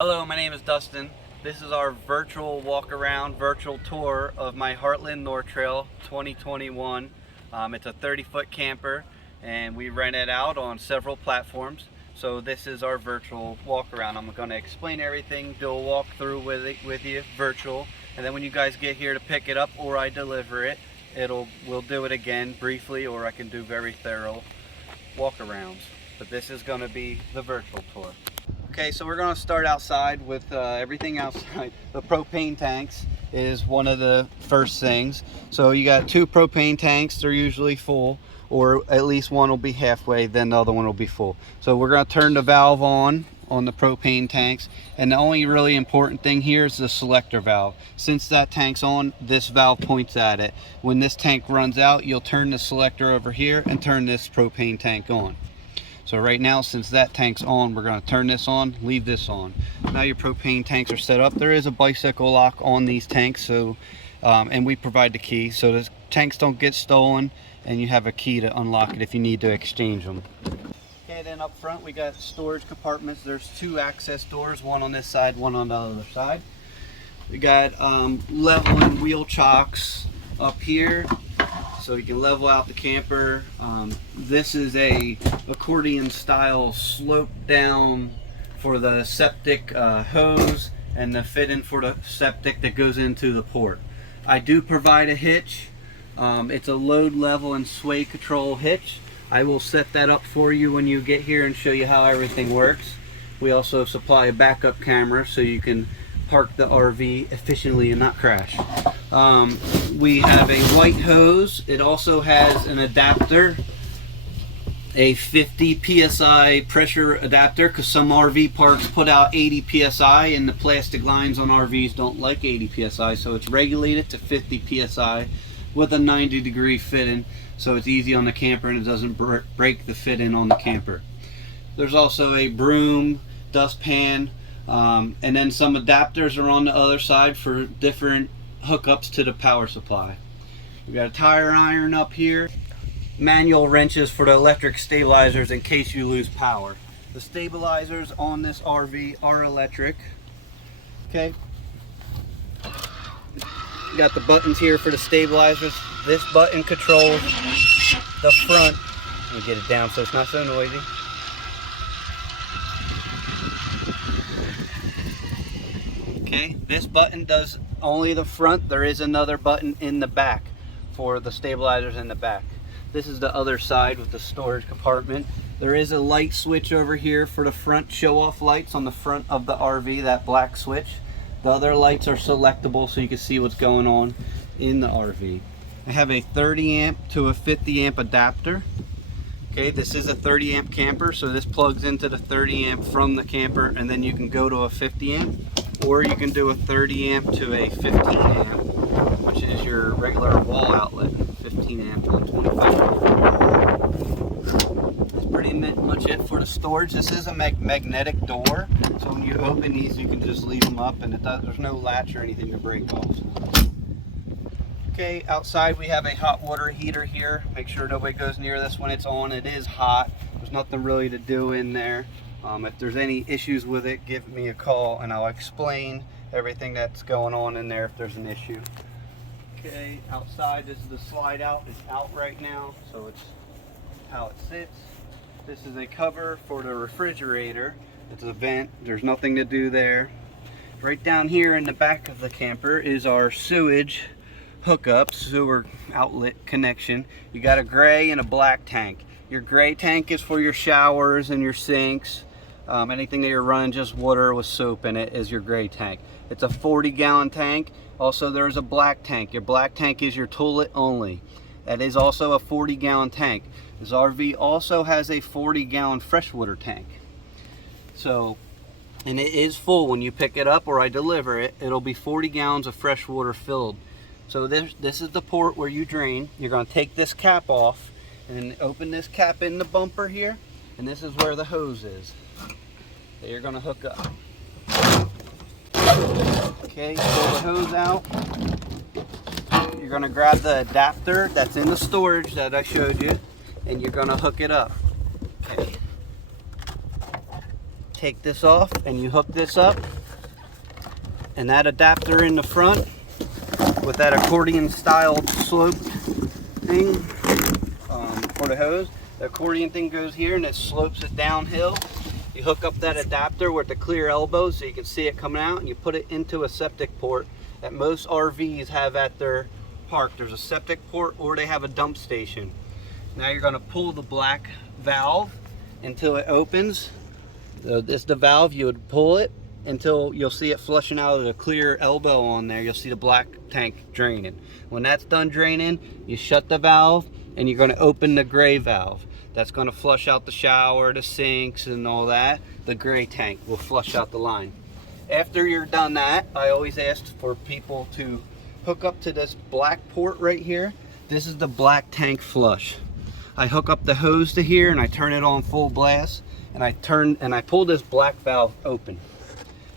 Hello, my name is Dustin. This is our virtual walk around, virtual tour of my Heartland Northtrail 2021. It's a 30-foot camper and we rent it out on several platforms. So this is our virtual walk around. I'm going to explain everything, do a walkthrough with you, virtual. And then when you guys get here to pick it up or I deliver it, we'll do it again briefly, or I can do very thorough walk arounds. But this is going to be the virtual tour. Okay, so we're going to start outside with everything outside. The propane tanks is one of the first things. So you got two propane tanks. They're usually full, or at least one will be halfway, then the other one will be full. So we're going to turn the valve on the propane tanks, and the only really important thing here is the selector valve. Since that tank's on, this valve points at it. When this tank runs out, you'll turn the selector over here and turn this propane tank on. So right now, since that tank's on, we're going to turn this on, leave this on. Now your propane tanks are set up. There is a bicycle lock on these tanks, so and we provide the key so the tanks don't get stolen, and you have a key to unlock it if you need to exchange them. Okay, then up front we got storage compartments. There's two access doors, one on this side, one on the other side. We got leveling wheel chocks up here, so you can level out the camper. This is a accordion style slope down for the septic hose and the fit-in for the septic that goes into the port. I do provide a hitch. It's a load, level, and sway control hitch. I will set that up for you when you get here and show you how everything works. We also supply a backup camera so you can park the RV efficiently and not crash. We have a white hose. It also has an adapter, a 50 psi pressure adapter, because some RV parks put out 80 psi and the plastic lines on RVs don't like 80 psi, so it's regulated to 50 psi with a 90-degree fit-in, so it's easy on the camper and it doesn't break the fit-in on the camper. There's also a broom, dustpan, and then some adapters are on the other side for different hookups to the power supply. We got a tire iron up here, manual wrenches for the electric stabilizers in case you lose power. The stabilizers on this RV are electric. Okay. You got the buttons here for the stabilizers. This button controls the front. Let me get it down so it's not so noisy. Okay, this button does only the front. There is another button in the back for the stabilizers in the back. This is the other side with the storage compartment. There is a light switch over here for the front show-off lights on the front of the RV, that black switch. The other lights are selectable so you can see what's going on in the RV. I have a 30 amp to a 50 amp adapter. Okay, this is a 30 amp camper, so this plugs into the 30 amp from the camper, and then you can go to a 50 amp, or you can do a 30 amp to a 15 amp, which is your regular wall outlet. 15 amp on 25 volt. That's pretty much it for the storage. This is a magnetic door, so when you open these you can just leave them up, and there's no latch or anything to break off. Okay, outside we have a hot water heater here. Make sure nobody goes near this when it's on. It is hot. There's nothing really to do in there. If there's any issues with it, give me a call and I'll explain everything that's going on in there if there's an issue. Okay, outside, this is the slide out. It's out right now, so it's how it sits. This is a cover for the refrigerator. It's a vent. There's nothing to do there. Right down here in the back of the camper is our sewage hookup, sewer outlet connection. You got a gray and a black tank. Your gray tank is for your showers and your sinks. Anything that you're running just water with soap in it is your gray tank. It's a 40-gallon tank. Also, there's a black tank. Your black tank is your toilet only. That is also a 40-gallon tank. This RV also has a 40-gallon freshwater tank. So, and it is full when you pick it up or I deliver it. It'll be 40 gallons of fresh water filled. So this is the port where you drain. You're going to take this cap off and open this cap in the bumper here, and this is where the hose is that you're going to hook up. Okay, pull the hose out. You're going to grab the adapter that's in the storage that I showed you, and you're going to hook it up. Okay. take this off and you hook this up, and that adapter in the front with that accordion style slope thing for the hose. The accordion thing goes here and it slopes it downhill. You hook up that adapter with the clear elbow so you can see it coming out, and you put it into a septic port that most RVs have at their park. There's a septic port or they have a dump station. Now you're going to pull the black valve until it opens. This is the valve. You would pull it until you'll see it flushing out of the clear elbow on there. You'll see the black tank draining. When that's done draining, you shut the valve and you're going to open the gray valve. That's going to flush out the shower, the sinks and all that. The gray tank will flush out the line. After you're done that, I always ask for people to hook up to this black port right here. This is the black tank flush. I hook up the hose to here and I turn it on full blast, and I pull this black valve open.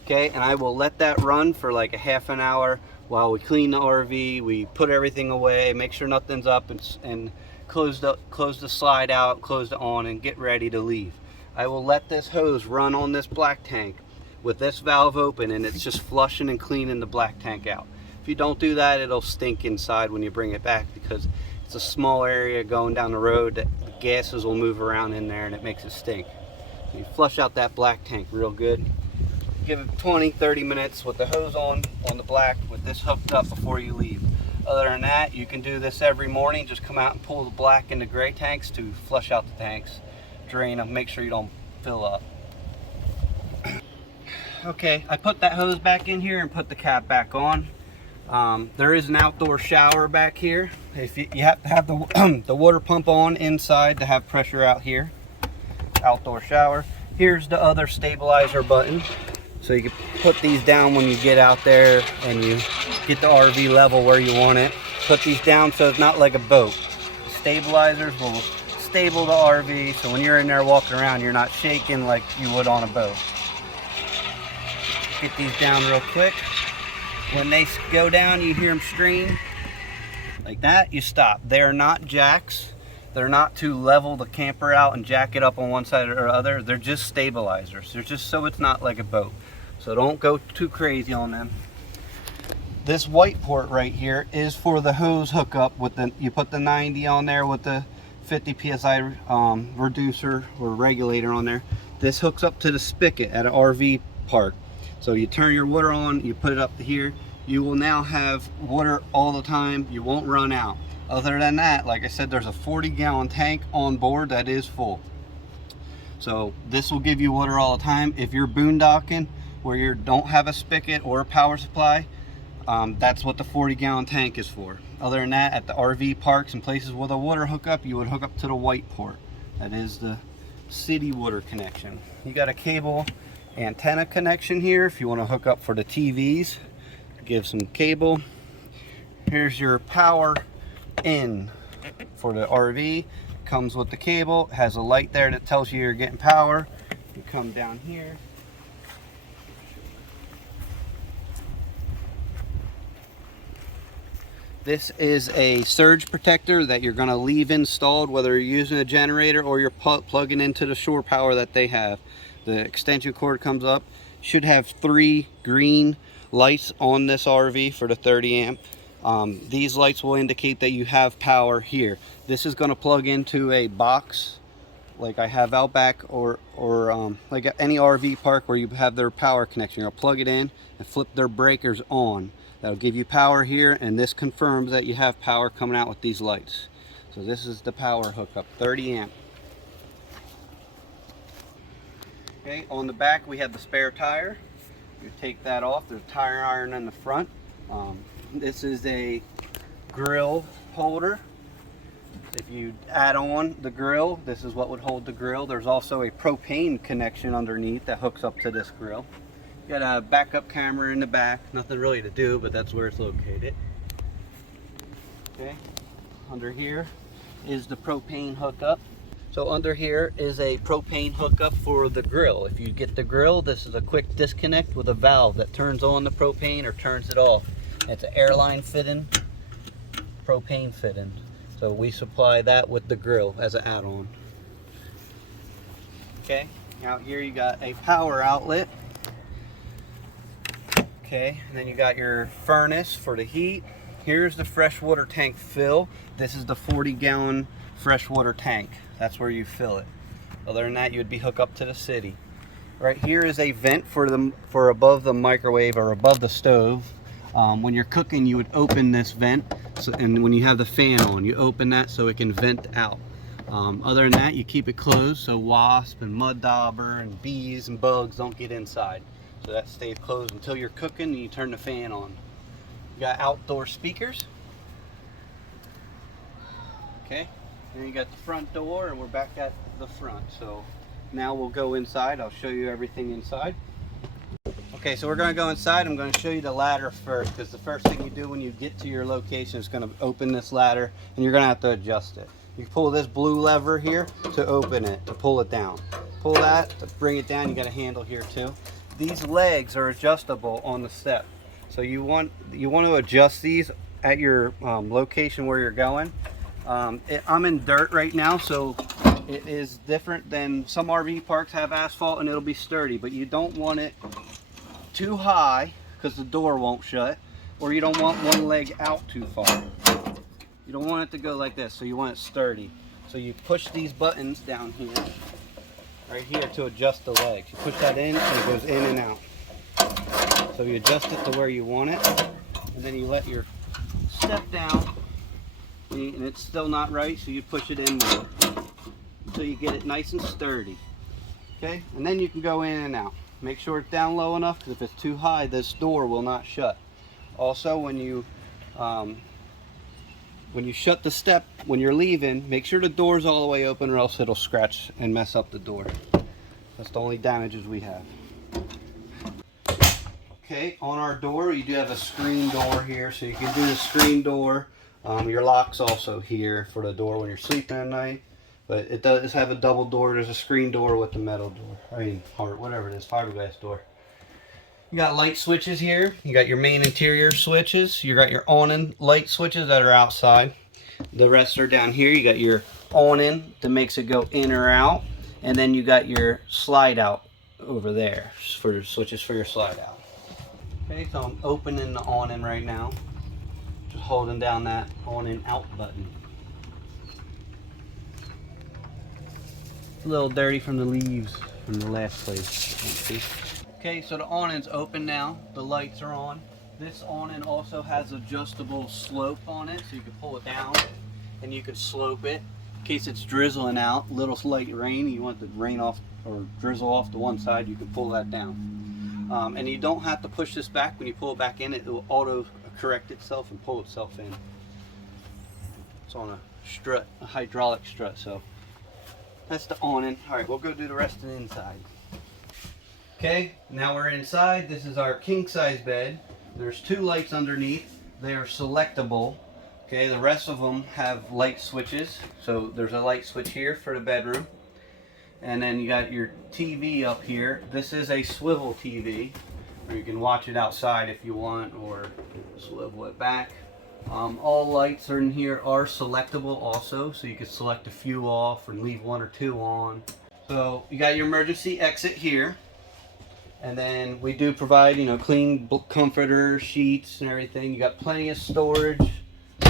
Okay, and I will let that run for like a half an hour while we clean the RV, we put everything away, make sure nothing's up, and close the slide out, close it on, and get ready to leave. I will let this hose run on this black tank with this valve open, and it's just flushing and cleaning the black tank out. If you don't do that, it'll stink inside when you bring it back, because it's a small area going down the road that gases will move around in there and it makes it stink. You flush out that black tank real good. Give it 20-30 minutes with the hose on the black with this hooked up before you leave. Other than that, you can do this every morning. Just come out and pull the black and the gray tanks to flush out the tanks, drain them, make sure you don't fill up. Okay, I put that hose back in here and put the cap back on. There is an outdoor shower back here. If you have to have the water pump on inside to have pressure out here. Outdoor shower. Here's the other stabilizer button. So you can put these down when you get out there and you get the RV level where you want it. Put these down so it's not like a boat. Stabilizers will stable the RV, so when you're in there walking around, you're not shaking like you would on a boat. Get these down real quick. When they go down, you hear them scream like that, you stop. They are not jacks. They're not to level the camper out and jack it up on one side or the other. They're just stabilizers. They're just so it's not like a boat. So don't go too crazy on them. This white port right here is for the hose hookup. You put the 90 on there with the 50 psi reducer or regulator on there. This hooks up to the spigot at an RV park. So you turn your water on, you put it up to here. You will now have water all the time. You won't run out. Other than that, like I said, there's a 40-gallon tank on board that is full. So this will give you water all the time. If you're boondocking where you don't have a spigot or a power supply, that's what the 40-gallon tank is for. Other than that, at the RV parks and places with a water hookup, you would hook up to the white port. That is the city water connection. You got a cable antenna connection here if you want to hook up for the TVs. Give some cable. Here's your power in for the RV. Comes with the cable. It has a light there that tells you you're getting power. You come down here. This is a surge protector that you're going to leave installed, whether you're using a generator or you're plugging into the shore power that they have. The extension cord comes up. Should have 3 green lights on this RV for the 30 amp. These lights will indicate that you have power here. This is going to plug into a box like I have out back, or like any RV park where you have their power connection. You'll plug it in and flip their breakers on. That'll give you power here, and this confirms that you have power coming out with these lights. So this is the power hookup, 30 amp. Okay, on the back we have the spare tire. You take that off. There's a tire iron in the front. This is a grill holder. If you add on the grill, this is what would hold the grill. There's also a propane connection underneath that hooks up to this grill. You got a backup camera in the back. Nothing really to do, but that's where it's located. Okay, under here is the propane hookup. So under here is a propane hookup for the grill. If you get the grill, this is a quick disconnect with a valve that turns on the propane or turns it off. It's an airline fitting, propane fitting. So we supply that with the grill as an add-on. Okay, Out here you got a power outlet. Okay, and then you got your furnace for the heat. Here's the freshwater tank fill. This is the 40-gallon freshwater tank. That's where you fill it. Other than that, you would be hooked up to the city. Right here is a vent for above the microwave or above the stove. When you're cooking, you would open this vent, and when you have the fan on, you open that so it can vent out. Other than that, you keep it closed so wasp and mud dauber and bees and bugs don't get inside. So that stays closed until you're cooking and you turn the fan on. You got outdoor speakers. Okay, then you got the front door, and we're back at the front. So now we'll go inside. I'll show you everything inside. Okay, so we're going to go inside. I'm going to show you the ladder first, because the first thing you do when you get to your location is going to open this ladder, and you're going to have to adjust it. You pull this blue lever here to open it, to pull it down. Pull that to bring it down. You got a handle here too. These legs are adjustable on the step, so you want to adjust these at your location where you're going. I'm in dirt right now, so it is different than some RV parks have asphalt and it'll be sturdy, but you don't want it too high because the door won't shut, or you don't want one leg out too far. You don't want it to go like this, so you want it sturdy. So you push these buttons down here, right here, to adjust the legs. You push that in and it goes in and out. So you adjust it to where you want it, and then you let your step down, and it's still not right, so you push it in more until you get it nice and sturdy. Okay, and then you can go in and out. Make sure it's down low enough, because if it's too high, this door will not shut. Also, when you shut the step, when you're leaving, make sure the door's all the way open, or else it'll scratch and mess up the door. That's the only damages we have. Okay, on our door, you do have a screen door here, so you can do the screen door. Your lock's also here for the door when you're sleeping at night, but it does have a double door. There's a screen door with the metal door. I mean, or whatever it is, fiberglass door. You got light switches here. You got your main interior switches. You got your on-in light switches that are outside. The rest are down here. You got your on-in that makes it go in or out, and then you got your slide out over there for switches for your slide out. Okay, so I'm opening the on-in right now. Just holding down that on and out button. It's a little dirty from the leaves from the last place. Okay, so the on-in's open now. The lights are on. This on-in also has adjustable slope on it, so you can pull it down and you can slope it in case it's drizzling out. Little light rain, you want the rain off or drizzle off to one side, you can pull that down. And you don't have to push this back. When you pull it back in, it will auto correct itself and pull itself in. It's on a strut, a hydraulic strut, so that's the on-in. All right, we'll go do the rest of the inside. Okay, now we're inside. This is our king size bed. There's 2 lights underneath. They are selectable. Okay, the rest of them have light switches. So there's a light switch here for the bedroom. And then you got your TV up here. This is a swivel TV, or you can watch it outside if you want, or swivel it back. All lights are in here are selectable also, so you can select a few off and leave 1 or 2 on. So you got your emergency exit here, and then we do provide, you know, clean comforters, sheets, and everything. You got plenty of storage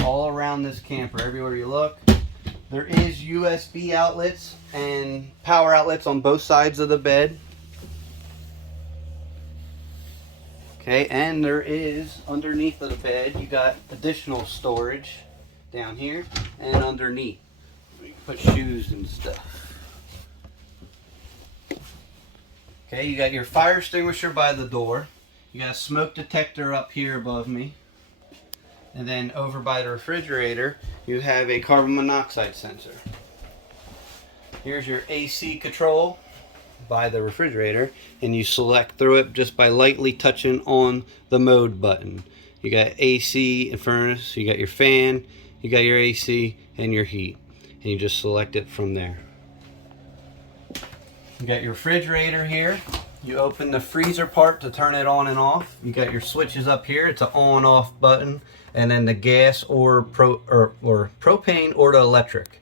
all around this camper, everywhere you look. There is USB outlets and power outlets on both sides of the bed. Okay, and there is, underneath of the bed, you got additional storage down here and underneath. You can put shoes and stuff. Okay, you got your fire extinguisher by the door. You got a smoke detector up here above me. And then over by the refrigerator, you have a carbon monoxide sensor. Here's your AC control by the refrigerator, and you select through it just by lightly touching on the mode button. You got AC and furnace, you got your fan, you got your AC and your heat, and you just select it from there. You got your refrigerator here. You open the freezer part to turn it on and off. You got your switches up here. It's an on-off button, and then the gas or propane or the electric.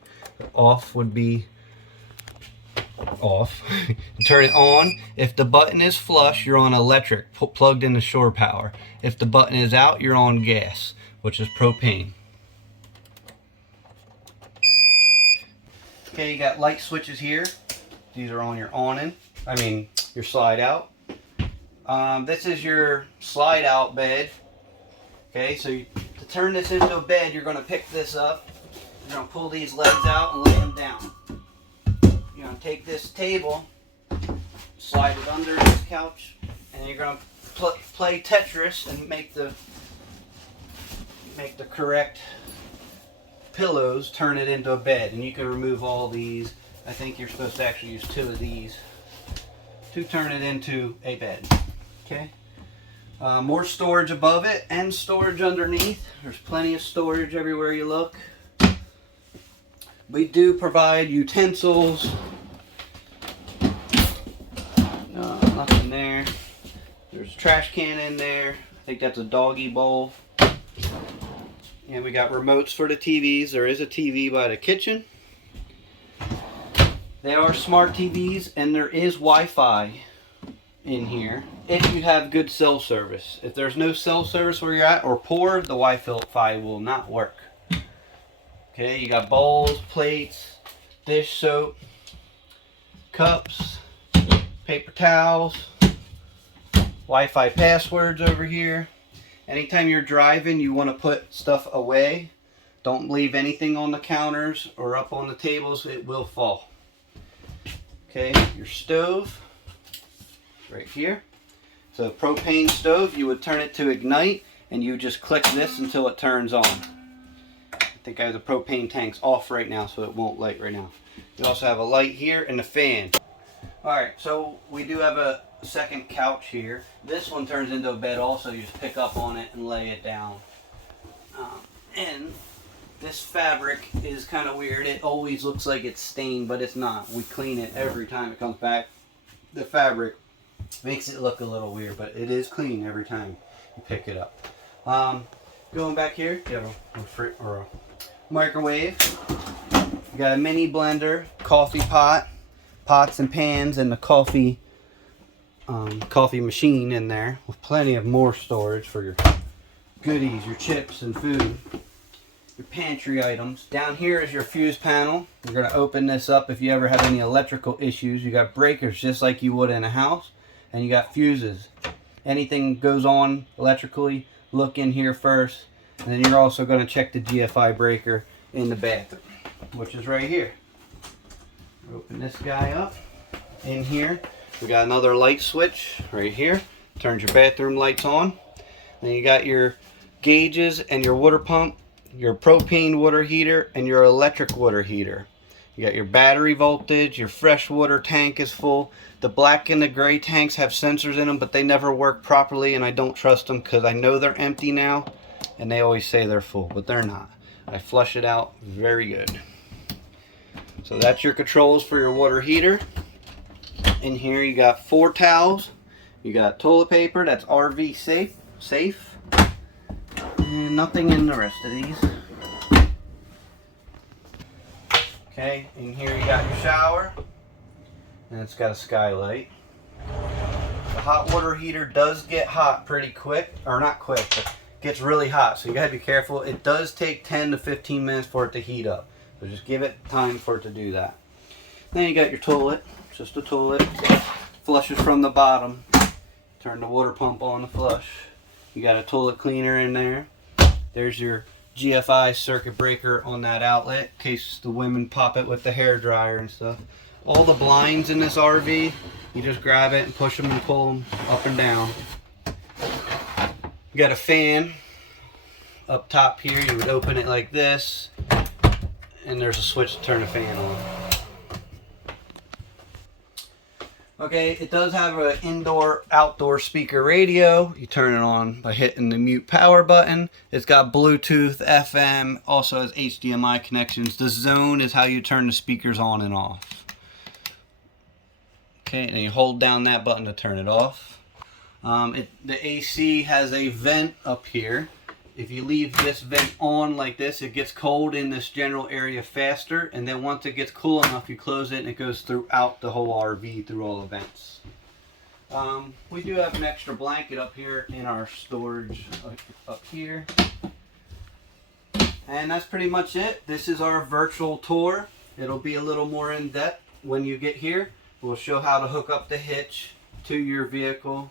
Off would be off. Turn it on. If the button is flush, you're on electric, plugged into shore power. If the button is out, you're on gas, which is propane. Okay, you got light switches here. These are on your awning. Your slide out. This is your slide out bed. Okay, so to turn this into a bed, you're going to pick this up. You're going to pull these legs out and lay them down. You're going to take this table, slide it under this couch, and you're going to play Tetris and make the correct pillows, turn it into a bed. And you can remove all these. I think you're supposed to actually use 2 of these to turn it into a bed. Okay. More storage above it and storage underneath. There's plenty of storage everywhere you look. We do provide utensils. Nothing there. There's a trash can in there. I think that's a doggy bowl. And we got remotes for the TVs. There is a TV by the kitchen. They are smart TVs, and there is Wi-Fi in here if you have good cell service. If there's no cell service where you're at or poor, the Wi-Fi will not work. Okay, you got bowls, plates, dish soap, cups, paper towels, Wi-Fi passwords over here. Anytime you're driving, you want to put stuff away. Don't leave anything on the counters or up on the tables. It will fall. Okay, your stove right here. So a propane stove, you would turn it to ignite and you just click this until it turns on. I think I have the propane tanks off right now, so it won't light right now. You also have a light here and a fan. Alright, so we do have a second couch here. This one turns into a bed also. You just pick up on it and lay it down. And this fabric is kind of weird. It always looks like it's stained, but it's not. We clean it every time it comes back. The fabric makes it look a little weird, but it is clean every time you pick it up. Going back here, you have a microwave. You got a mini blender, coffee pot, pots and pans, and the coffee machine in there with plenty of more storage for your goodies, your chips and food, your pantry items. Down here is your fuse panel. You're going to open this up if you ever have any electrical issues. You got breakers just like you would in a house, and you got fuses. Anything goes on electrically, look in here first, and then you're also going to check the GFI breaker in the bathroom, which is right here. Open this guy up. In here we got another light switch right here, turns your bathroom lights on. Then you got your gauges and your water pump, your propane water heater, and your electric water heater. You got your battery voltage, your fresh water tank is full. The black and the gray tanks have sensors in them, but they never work properly, and I don't trust them because I know they're empty now and they always say they're full, but they're not. I flush it out very good. So that's your controls for your water heater. In here you got 4 towels. You got toilet paper, that's RV safe. And nothing in the rest of these. Okay, in here you got your shower. And it's got a skylight. The hot water heater does get hot pretty quick. Or not quick, but gets really hot. So you gotta be careful. It does take 10 to 15 minutes for it to heat up. So just give it time for it to do that. Then you got your toilet. Just a toilet. Flushes from the bottom. Turn the water pump on to flush. You got a toilet cleaner in there. There's your GFI circuit breaker on that outlet in case the women pop it with the hair dryer and stuff. All the blinds in this RV, you just grab it and push them and pull them up and down. You got a fan up top here. You would open it like this, and there's a switch to turn the fan on. Okay, it does have an indoor-outdoor speaker radio. You turn it on by hitting the mute power button. It's got Bluetooth, FM, also has HDMI connections. The zone is how you turn the speakers on and off. Okay, and you hold down that button to turn it off. The AC has a vent up here. If you leave this vent on like this, it gets cold in this general area faster, and then once it gets cool enough, you close it and it goes throughout the whole RV through all the vents. We do have an extra blanket up here in our storage up here. And that's pretty much it. This is our virtual tour. It'll be a little more in depth when you get here. We'll show how to hook up the hitch to your vehicle.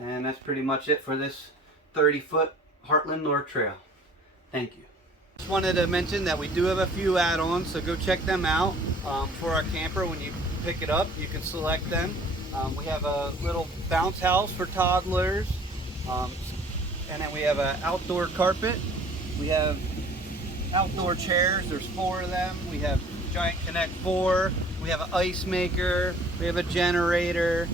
And that's pretty much it for this 30-foot Heartland Northtrail. Thank you. Just wanted to mention that we do have a few add-ons, so go check them out for our camper. When you pick it up, you can select them. We have a little bounce house for toddlers, and then we have an outdoor carpet. We have outdoor chairs. There's 4 of them. We have Giant Connect 4. We have an ice maker. We have a generator,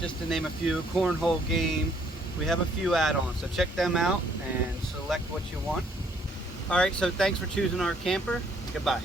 just to name a few. Cornhole game. We have a few add-ons, so check them out and select what you want. All right, so thanks for choosing our camper. Goodbye.